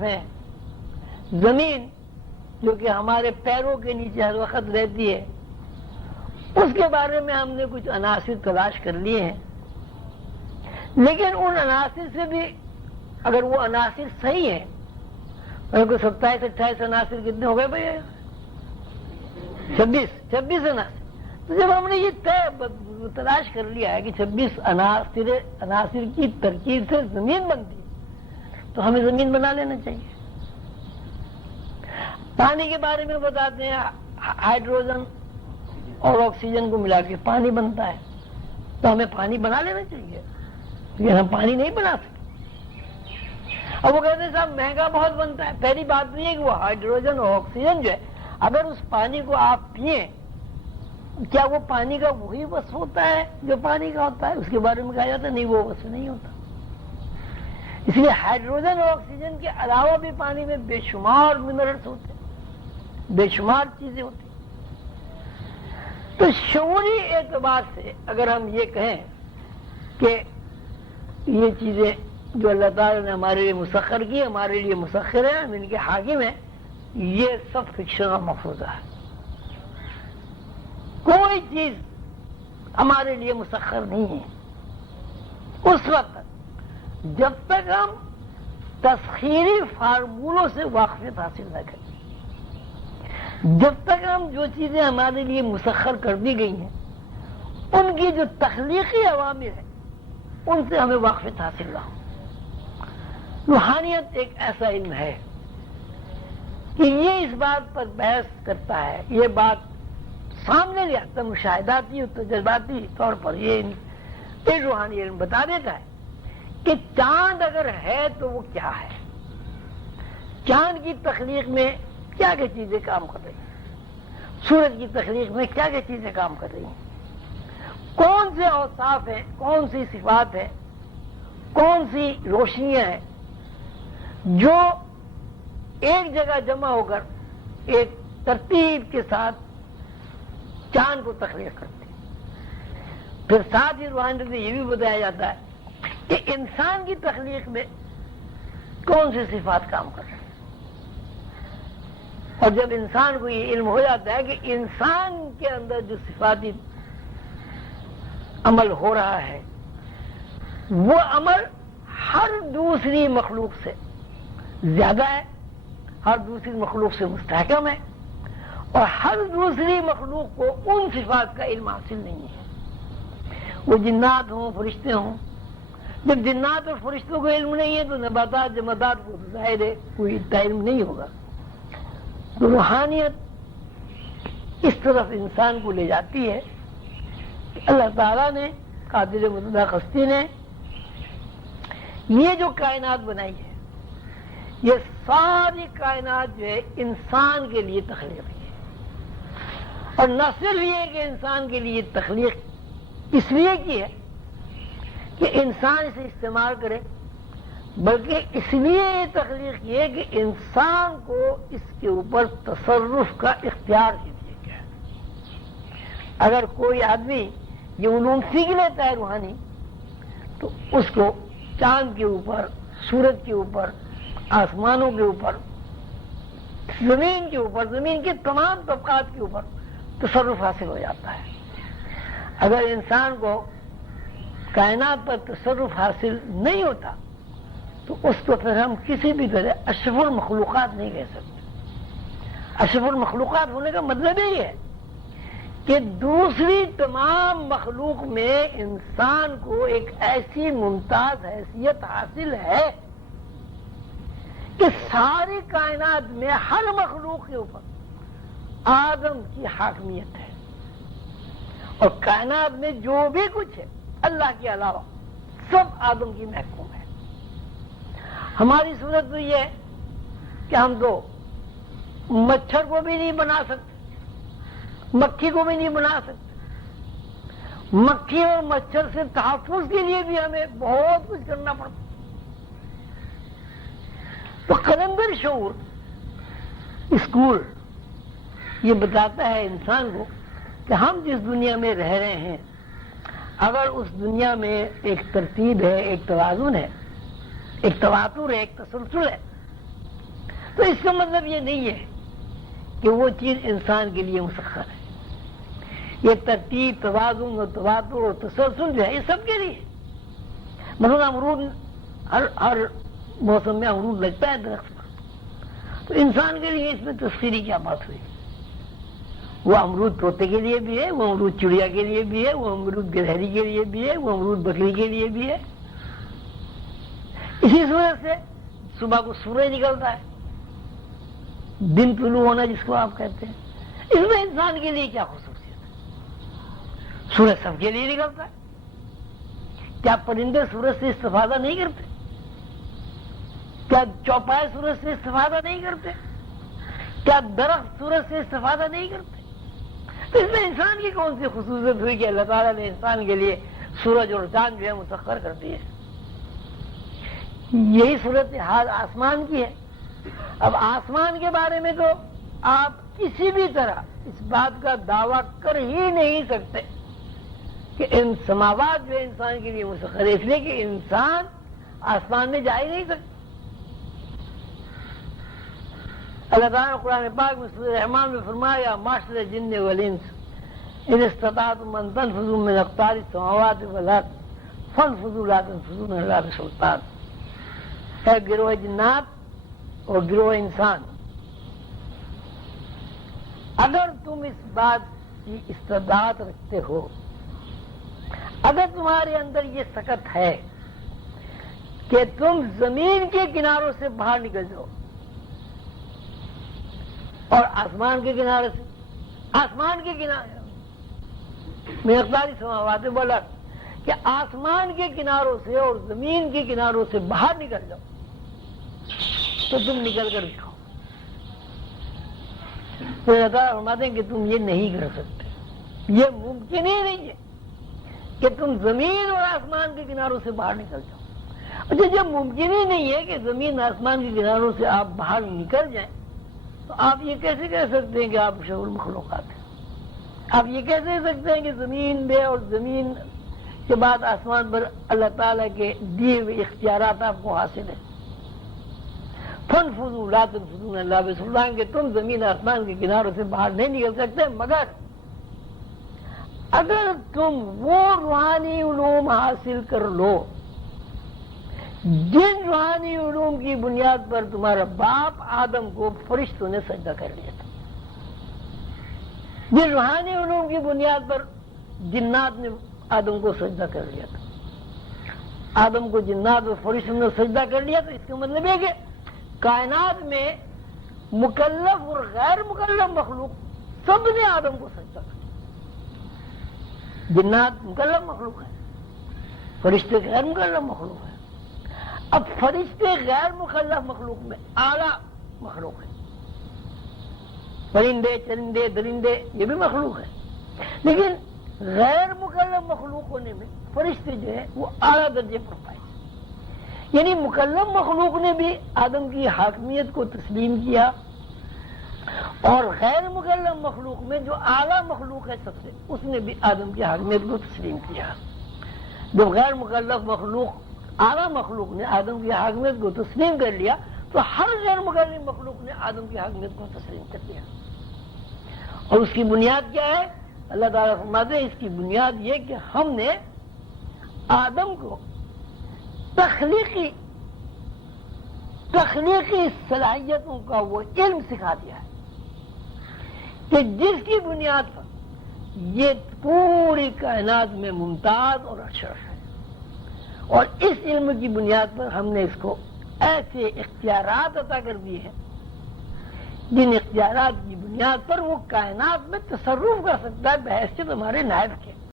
ہے زمین جو کہ ہمارے پیروں کے نیچے ہر وقت رہتی ہے، اس کے بارے میں ہم نے کچھ عناصر تلاش کر لیے ہیں، لیکن ان عناصر سے بھی اگر وہ عناصر صحیح ہیں، ان کو 27-28 عناصر کتنے ہو گئے بھائی؟ 26 عناصر. تو جب ہم نے یہ تلاش کر لیا ہے کہ 26 عناصر کی ترکیب سے زمین بنتی ہے، تو ہمیں زمین بنا لینا چاہیے. پانی کے بارے میں بتاتے ہیں ہائیڈروجن اور آکسیجن کو ملا کے پانی بنتا ہے، تو ہمیں پانی بنا لینا چاہیے، لیکن ہم پانی نہیں بنا سکتے. اب وہ کہتے ہیں صاحب مہنگا بہت بنتا ہے. پہلی بات نہیں ہے کہ وہ ہائیڈروجن اور آکسیجن جو ہے، اگر اس پانی کو آپ پئیں، کیا وہ پانی کا وہی وصف ہوتا ہے جو پانی کا ہوتا ہے؟ اس کے بارے میں کہا جاتا ہے نہیں، وہ وصف نہیں ہوتا. اس لیے ہائیڈروجن اور آکسیجن کے علاوہ بھی پانی میں بے شمار منرلز ہوتے ہیں، بے شمار چیزیں ہوتی ہیں. تو شعوری اعتبار سے اگر ہم یہ کہیں کہ یہ چیزیں جو اللہ تعالیٰ نے ہمارے لیے مسخر کی، ہمارے لیے مسخر ہیں، ہم ان کے حاکم ہیں، یہ سب فکشن اور مفروضہ ہے. کوئی چیز ہمارے لیے مسخر نہیں ہے اس وقت تک جب تک ہم تسخیری فارمولوں سے واقفیت حاصل نہ کریں. جب تک ہم جو چیزیں ہمارے لیے مسخر کر دی گئی ہیں ان کی جو تخلیقی عوامل ہیں ان سے ہمیں واقفیت حاصل نہ ہو. روحانیت ایک ایسا علم ہے کہ یہ اس بات پر بحث کرتا ہے، یہ بات سامنے لے آتا، مشاہداتی اور تجرباتی طور پر یہ روحانی علم بتا دیتا ہے کہ چاند اگر ہے تو وہ کیا ہے، چاند کی تخلیق میں کیا کیا چیزیں کام کر رہی ہیں، سورج کی تخلیق میں کیا کیا چیزیں کام کر رہی ہیں، کون سے اوصاف ہیں، کون سی صفات ہیں، کون سی روشنیاں ہیں جو ایک جگہ جمع ہو کر ایک ترتیب کے ساتھ چاند کو تخلیق کرتے ہیں. پھر ساتھ ہی روحانیت میں یہ بھی بتایا جاتا ہے کہ انسان کی تخلیق میں کون سی صفات کام کر رہے ہیں. اور جب انسان کو یہ علم ہو جاتا ہے کہ انسان کے اندر جو صفاتی عمل ہو رہا ہے وہ عمل ہر دوسری مخلوق سے زیادہ ہے، ہر دوسری مخلوق سے مستحکم ہے، اور ہر دوسری مخلوق کو ان صفات کا علم حاصل نہیں ہے. وہ جنات ہوں، فرشتے ہوں. جب جنات اور فرشتوں کو علم نہیں ہے تو نباتات جمادات کو ظاہر ہے کوئی اتنا علم نہیں ہوگا. تو روحانیت اس طرف انسان کو لے جاتی ہے کہ اللہ تعالیٰ نے، قادر مطلق ہستی نے یہ جو کائنات بنائی ہے، یہ ساری کائنات جو ہے انسان کے لیے تخلیق ہے. اور نہ صرف یہ کہ انسان کے لیے تخلیق اس لیے کی ہے کہ انسان اسے استعمال کرے، بلکہ اس لیے یہ تخلیق یہ ہے کہ انسان کو اس کے اوپر تصرف کا اختیار ہی دیا گیا ہے. اگر کوئی آدمی یہ علوم سیکھ لیتا ہے روحانی، تو اس کو چاند کے اوپر، سورج کے اوپر، آسمانوں کے اوپر، زمین کے اوپر، زمین کے تمام طبقات کے اوپر تصرف حاصل ہو جاتا ہے. اگر انسان کو کائنات پر تصرف حاصل نہیں ہوتا تو اس کو پھر ہم کسی بھی طرح اشرف المخلوقات نہیں کہہ سکتے. اشرف المخلوقات ہونے کا مطلب یہی ہے کہ دوسری تمام مخلوق میں انسان کو ایک ایسی ممتاز حیثیت حاصل ہے کہ ساری کائنات میں ہر مخلوق کے اوپر آدم کی حاکمیت ہے، اور کائنات میں جو بھی کچھ ہے اللہ کے علاوہ سب آدم کی محکوم ہے. ہماری صورت تو یہ ہے کہ ہم تو مچھر کو بھی نہیں بنا سکتے، مکھی کو بھی نہیں بنا سکتے. مکھی اور مچھر سے تحفظ کے لیے بھی ہمیں بہت کچھ کرنا پڑتا. تو قلندر شعور اسکول یہ بتاتا ہے انسان کو کہ ہم جس دنیا میں رہ رہے ہیں، اگر اس دنیا میں ایک ترتیب ہے، ایک توازن ہے، ایک تواتر ہے، ایک تسلسل ہے، تو اس کا مطلب یہ نہیں ہے کہ وہ چیز انسان کے لیے مسخر ہے. یہ ترتیب، توازن اور تواتر اور تسلسل جو ہے یہ سب کے لیے. مثلا امرود ہر موسم میں امرود لگتا ہے درخت پر، تو انسان کے لیے اس میں تفصیلی کیا بات ہوئی؟ وہ امرود طوطے کے لیے بھی ہے، وہ امرود چڑیا کے لیے بھی ہے، وہ امرود گدھیری کے لیے بھی ہے، وہ امرود بکری کے لیے بھی ہے. اسی صورت سے صبح کو سورج نکلتا ہے، دن طلوع ہونا جس کو آپ کہتے ہیں، اس میں انسان کے لیے کیا خصوصیت ہے؟ سورج سب کے لیے نکلتا ہے. کیا پرندے سورج سے استفادہ نہیں کرتے؟ کیا چوپائے سورج سے استفادہ نہیں کرتے؟ کیا درخت سورج سے استفادہ نہیں کرتے؟ تو اس میں انسان کی کون سی خصوصیت ہوئی کہ اللہ تعالیٰ نے انسان کے لیے سورج اور چاند جو ہے مسخر کر دی ہے؟ یہی صورت حال آسمان کی ہے. اب آسمان کے بارے میں تو آپ کسی بھی طرح اس بات کا دعویٰ کر ہی نہیں سکتے کہ ان سماوات جو ہے انسان کے لیے مسخر ہے، اس لیے کہ انسان آسمان میں جا ہی نہیں سکتا. اللہ تعالیٰ نے قرآن پاک میں سورہ رحمان میں فرمایا معاشر جن والانس ان استطعتم ان تنفذوا من اقطار السماوات والارض فانفذوا لا تنفذون الا بسلطان. اے گروہ جنات اور گروہ انسان، اگر تم اس بات کی استطاعت رکھتے ہو، اگر تمہارے اندر یہ سکت ہے کہ تم زمین کے کناروں سے باہر نکل جاؤ اور آسمان کے کنارے سے، آسمان کے کنارے میں اقداری سماوات والارض کہ آسمان کے کناروں سے اور زمین کے کناروں سے باہر نکل جاؤ، تو تم نکل کر دکھاؤ. تو اللہ تعالیٰ فرماتے ہیں کہ تم یہ نہیں کر سکتے، یہ ممکن ہی نہیں ہے کہ تم زمین اور آسمان کے کناروں سے باہر نکل جاؤ. اچھا جب ممکن ہی نہیں ہے کہ زمین آسمان کے کناروں سے آپ باہر نکل جائیں، تو آپ یہ کیسے کہہ سکتے ہیں کہ آپ اشرف المخلوقات ہیں؟ آپ یہ کیسے کہہ سکتے ہیں کہ زمین پہ اور زمین کے بعد آسمان پر اللہ تعالیٰ کے دیے ہوئے اختیارات آپ کو حاصل ہیں؟ فانفذوا لا تنفذون الا بسلطان، کہ تم زمین آسمان کے کناروں سے باہر نہیں نکل سکتے مگر اگر تم وہ روحانی علوم حاصل کر لو جن روحانی علوم کی بنیاد پر تمہارا باپ آدم کو فرشتوں نے سجدہ کر لیا تھا، جن روحانی علوم کی بنیاد پر جنات نے آدم کو سجدہ کر لیا تھا، آدم کو جنات اور فرشتوں نے سجدہ کر لیا، تو اس کا مطلب ہے کہ کائنات میں مکلف اور غیر مکلف مخلوق سب نے آدم کو سجدہ کر لیا. جنات مکلف مخلوق ہے، فرشتے غیر مکلف مخلوق ہے. اب فرشتے غیر مکلف مخلوق میں اعلیٰ مخلوق ہے، پرندے چرندے درندے یہ بھی مخلوق ہے، لیکن غیر مکلف مخلوق ہونے میں فرشتے جو ہے وہ اعلیٰ درجے پر پائے. یعنی مکلف مخلوق نے بھی آدم کی حاکمیت کو تسلیم کیا، اور غیر مکلف مخلوق میں جو اعلیٰ مخلوق ہے سب سے، اس نے بھی آدم کی حاکمیت کو تسلیم کیا. جب غیر مکلف مخلوق اعلیٰ مخلوق نے آدم کی حاکمیت کو تسلیم کر لیا، تو ہر غیر مکلف مخلوق نے آدم کی حاکمیت کو تسلیم کر لیا. اور اس کی بنیاد کیا ہے؟ اللہ تعالیٰ فرماتے ہیں اس کی بنیاد یہ کہ ہم نے آدم کو تخلیقی صلاحیتوں کا وہ علم سکھا دیا ہے کہ جس کی بنیاد پر یہ پوری کائنات میں ممتاز اور اشرف ہے. اور اس علم کی بنیاد پر ہم نے اس کو ایسے اختیارات عطا کر دیے ہیں جن اختیارات کی بنیاد پر وہ کائنات میں تصرف کر سکتا ہے بحیثیت ہمارے نائب کے.